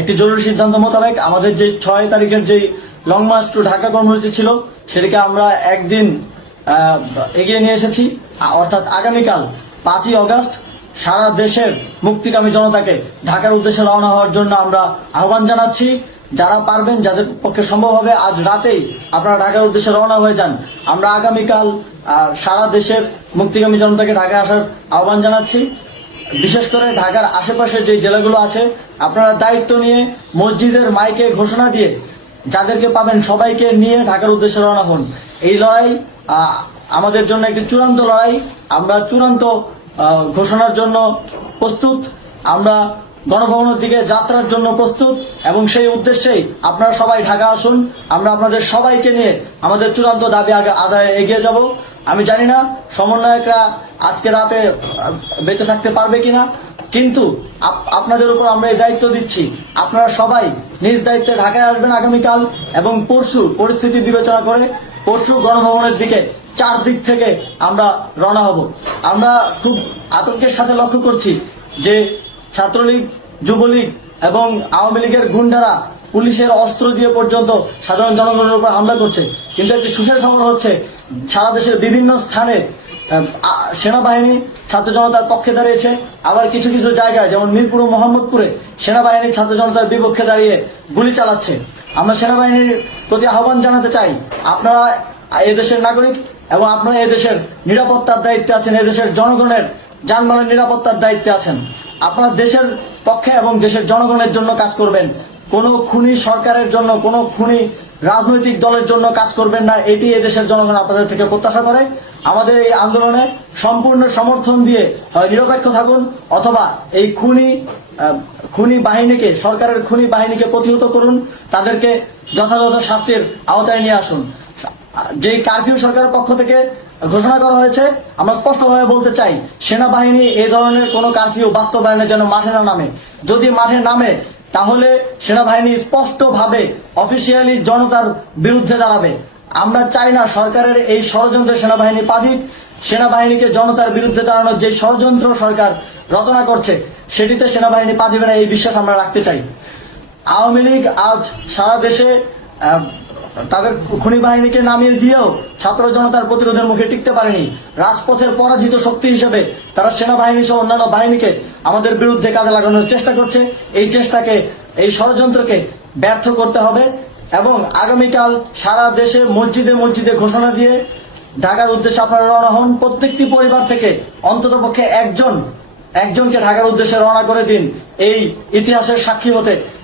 একটি জরুরি সিদ্ধান্ত মোতাবেক আমাদের যে 6 তারিখের যে লং মার্চ টু ঢাকা কর্মসূচি ছিল সেটাকে আমরা একদিন এগিয়ে নিয়ে এসেছি। অর্থাৎ আগামীকাল 5ই অগস্ট সারা দেশের মুক্তিকামী জনতাকে ঢাকার উদ্দেশ্যে রওনা হওয়ার জন্য আমরা আহ্বান জানাচ্ছি। যারা পারবেন, যাদের পক্ষে সম্ভব হবে, আজ রাতেই আপনারা ঢাকার উদ্দেশ্যে রওনা হয়ে যান। আমরা আগামীকাল সারা দেশের মুক্তিকামী জনতাকে ঢাকায় আসার আহ্বান জানাচ্ছি। বিশেষ করে ঢাকার আশেপাশে যে জেলাগুলো আছে আপনারা দায়িত্ব নিয়ে মসজিদের মাইকে ঘোষণা দিয়ে যাদেরকে পাবেন সবাইকে নিয়ে ঢাকার উদ্দেশ্যে রওনা হন। এই লড়াই আমাদের জন্য একটি চূড়ান্ত লড়াই। আমরা চূড়ান্ত ঘোষণার জন্য প্রস্তুত। আমরা গণভবনের দিকে যাত্রার জন্য প্রস্তুত এবং সেই উদ্দেশ্যেই আপনারা সবাই ঢাকা আসুন। আমরা আপনাদের সবাইকে নিয়ে আমাদের চূড়ান্ত দাবি আদায়ে এগিয়ে যাব। আমি জানি না সমন্বয়করা আজকে রাতে বেঁচে থাকতে পারবে কিনা, কিন্তু আপনাদের উপর আমরা এই দায়িত্ব দিচ্ছি। আপনারা সবাই নিজ দায়িত্বে ঢাকায় আসবেন আগামীকাল এবং পরশু পরিস্থিতি বিবেচনা করে পরশু গণভবনের দিকে 4 দিক থেকে আমরা রওনা হব। আমরা খুব আতঙ্কের সাথে লক্ষ্য করছি যে ছাত্রলীগ, যুবলীগ এবং আওয়ামী লীগের গুন্ডারা পুলিশের অস্ত্র দিয়ে পর্যন্ত সাধারণ জনগণের উপর হামলা করছে। কিন্তু একটি সুখের খবর হচ্ছে সারা দেশের বিভিন্ন স্থানে সেনাবাহিনী ছাত্র জনতার পক্ষে দাঁড়িয়েছে। আবার কিছু কিছু জায়গায় যেমন মিরপুর ও মোহাম্মদপুরে সেনাবাহিনী ছাত্র জনতার বিপক্ষে দাঁড়িয়ে গুলি চালাচ্ছে। আমরা সেনাবাহিনীর প্রতি আহ্বান জানাতে চাই, আপনারা এদেশের নাগরিক এবং আপনারা এদেশের নিরাপত্তার দায়িত্বে আছেন, এদেশের জনগণের যানবাহনের নিরাপত্তার দায়িত্বে আছেন। আপনারা দেশের পক্ষে এবং দেশের জনগণের জন্য কাজ করবেন। কোন খুনি সরকারের জন্য, কোন খুনি রাজনৈতিক দলের জন্য কাজ করবেন না। এটি এদেশের জনগণ আপনাদের থেকে প্রত্যাশা করে। আমাদের এই আন্দোলনে সম্পূর্ণ সমর্থন দিয়ে হয় নিরপেক্ষ থাকুন, অথবা এই খুনি বাহিনীকে, সরকারের খুনি বাহিনীকে প্রতিহত করুন, তাদেরকে যথাযথ শাস্তির আওতায় নিয়ে আসুন। যে কারফিউ সরকারের পক্ষ থেকে ঘোষণা করা হয়েছে, আমরা স্পষ্টভাবে বলতে চাই সেনাবাহিনী এই ধরনের কোন কারফিউ বাস্তবায়নের জন্য মাঠে না নামে। যদি মাঠে নামে তাহলে সেনাবাহিনী স্পষ্টভাবে অফিসিয়ালি জনতার বিরুদ্ধে দাঁড়াবে। আমরা চাই না সরকারের এই ষড়যন্ত্র সেনাবাহিনী পা দিক। সেনাবাহিনীকে জনতার বিরুদ্ধে দাঁড়ানোর যে ষড়যন্ত্র সরকার রচনা করছে সেটিতে সেনাবাহিনী পা দিবে না, এই বিশ্বাস আমরা রাখতে চাই। আওয়ামী লীগ আজ সারা দেশে তাদের খুনি বাহিনীকে নামিয়ে দিয়েও ছাত্র জনতার প্রতিরোধের মুখে টিকতে পারেনি। রাজপথের পরাজিত শক্তি হিসেবে তারা সেনাবাহিনী সহ অন্যান্য বাহিনীকে আমাদের বিরুদ্ধে কাজে লাগানোর চেষ্টা করছে। এই চেষ্টাকে, এই ষড়যন্ত্রকে ব্যর্থ করতে হবে এবং আগামীকাল সারা দেশে মসজিদে মসজিদে ঘোষণা দিয়ে ঢাকার উদ্দেশ্যে আপনারা রওনা হন। প্রত্যেকটি পরিবার থেকে অন্তত পক্ষে একজনকে ঢাকার উদ্দেশ্যে রওনা করে দিন, এই ইতিহাসের সাক্ষী হতে।